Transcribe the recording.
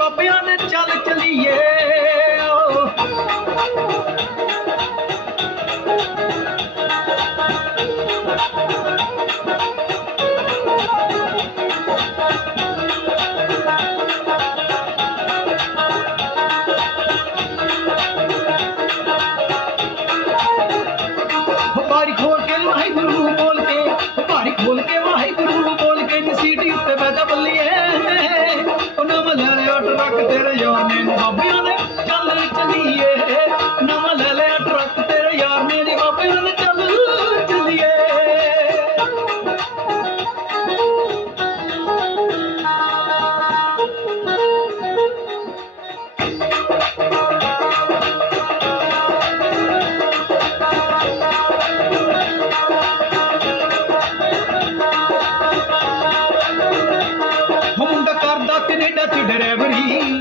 ਬਾਬਿਆਂ ਨੇ ਚੱਲ ਚਲੀਏ। ਬਾਰੀ ਖੋਲ ਕੇ ਵਾਹਿਗੁਰੂ ਬੋਲ ਕੇ, ਬਾਰੀ ਖੋਲ ਕੇ ਵਾਹਿਗੁਰੂ ਬੋਲ ਕੇ ਨੀ ਸੀਟੀ ਉੱਤੇ ਬੈਠਾ ਬੱਲੀਏ। ਉਹ ਨਵਾਂ ਲੈ ਲਿਆ ਟਰੱਕ ਤੇਰੇ ਯਾਰ ਨੇ ਬਾਬਿਆਂ ਨੇ ਚੱਲ ਚਲੀਏ। ਨਵਾਂ ਲੈ ਲਿਆ ਟਰੱਕ ਤੇਰੇ ਯਾਰ ਨੇ ਨੀ ਬਾਬਿਆਂ ਨੇ ਚੱਲ ਚਲੀਏ। ਮੁੰਡਾ ਕਰਦਾ ਕੈਨੇਡਾ ਚ ਡਰਾਈਵਰੀ,